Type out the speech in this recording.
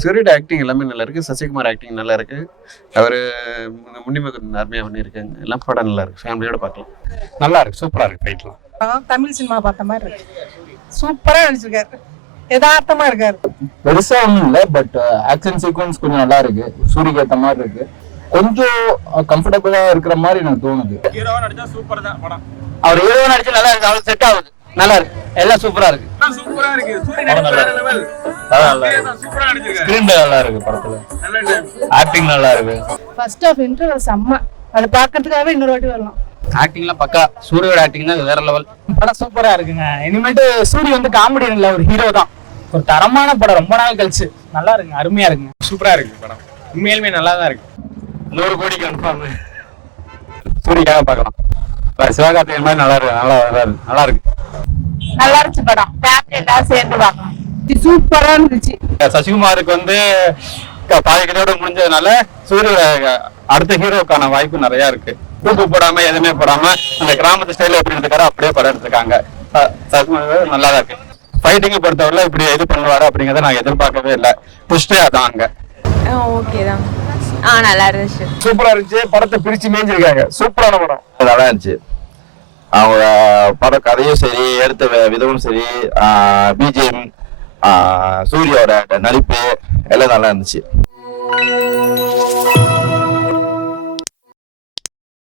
சூரியோட acting எல்லாமே நல்லா இருக்கு. சசிகுமார் ஆக்டிங் நல்லா இருக்கு. அவர் முன்னிமுக அருமையாக பண்ணியிருக்காங்க. எல்லாம் படம் நல்லா இருக்கு. ஃபேமிலியோட பார்க்கலாம். நல்லா இருக்கு, சூப்பரா இருக்கு. ஃபைட்லாம் தமிழ் சினிமா பார்த்த மாதிரி இருக்கு. சூப்பரா நடிச்சிருக்காரு. யதார்த்தமா இருக்காரு. பெருசா ஒன்றும் இல்லை, பட் ஆக்ஷன் சீக்வன்ஸ் கொஞ்சம் நல்லா இருக்கு. சூரிக்கு ஏற்ற மாதிரி இருக்கு. கொஞ்சம் கம்ஃபர்டபுளா இருக்கிற மாதிரி எனக்கு தோணுது. ஹீரோவா நடிச்சா சூப்பர் தான் படம். அவர் ஹீரோவா நடிச்சா நல்லா இருக்கு. அவருக்கு செட் ஆகுது. நல்லா இருக்கு. எல்லாம் சூப்பரா இருக்கு. சூப்பரா இருக்கு. சூரிய நல்லா லெவல். நல்லா இருக்கு. சூப்பரா நடிச்சிருக்காரு. ஸ்கிரீன் நல்லா இருக்கு படத்துல. நல்ல ஆக்டிங் நல்லா இருக்கு. ஃபர்ஸ்ட் ஆஃப் இன்டர்வல் செம்ம. அது பார்க்கிறதுக்காகவே இன்னொரு வாட்டி வரலாம். ஆக்டிங்லாம் பக்கா. சூரியோட ஆக்டிங் தான் வேற லெவல். படம் சூப்பரா இருக்குங்க. இனிமேட்டு சூரிய வந்து காமெடி இல்ல, ஒரு ஹீரோ தான். ஒரு தரமான படம். ரொம்ப நாள் கழிச்சு நல்லா இருக்குங்க. அருமையா இருக்குங்க. சூப்பரா இருக்கு படம். உண்மையிலுமே நல்லா தான் இருக்கு. 100 கோடி கன்ஃபார்ம். சூரியக்காக பார்க்கலாம். சிவகார்த்திகேயன் மாதிரி நல்லா இருக்கு. நல்லா இருக்கு. நல்லா இருந்துச்சு படம். ஃபேமிலி எல்லாம் சேர்ந்து பார்க்கலாம். இது சூப்பரா இருந்துச்சு. சசிகுமாருக்கு வந்து பாதிக்கத்தோட முடிஞ்சதுனால சூரிய அடுத்த ஹீரோக்கான வாய்ப்பு நிறைய இருக்கு. பூப்பு போடாம எதுவுமே போடாம அந்த கிராமத்து ஸ்டைல எப்படி இருக்காரோ அப்படியே படம் எடுத்திருக்காங்க. சசிகுமார் நல்லா தான் இருக்கு. ஃபைட்டிங்கை பொறுத்தவரை இப்படி இது பண்ணுவாரு அப்படிங்கிறத நான் எதிர்பார்க்கவே இல்லை. ட்விஸ்டே அதான் அங்க. ஓகே தான். நல்லா இருந்துச்சு. சூப்பரா இருந்துச்சு. படத்தை பிரிச்சு மேய்ஞ்சிருக்காங்க. சூப்பரான படம். நல்லா இருந்துச்சு. அவங்க படம் கதையும் சரி, எடுத்த விதமும் சரி, பிஜிஎம், சூரியோட நடிப்பு எல்லாம் நல்லா இருந்துச்சு.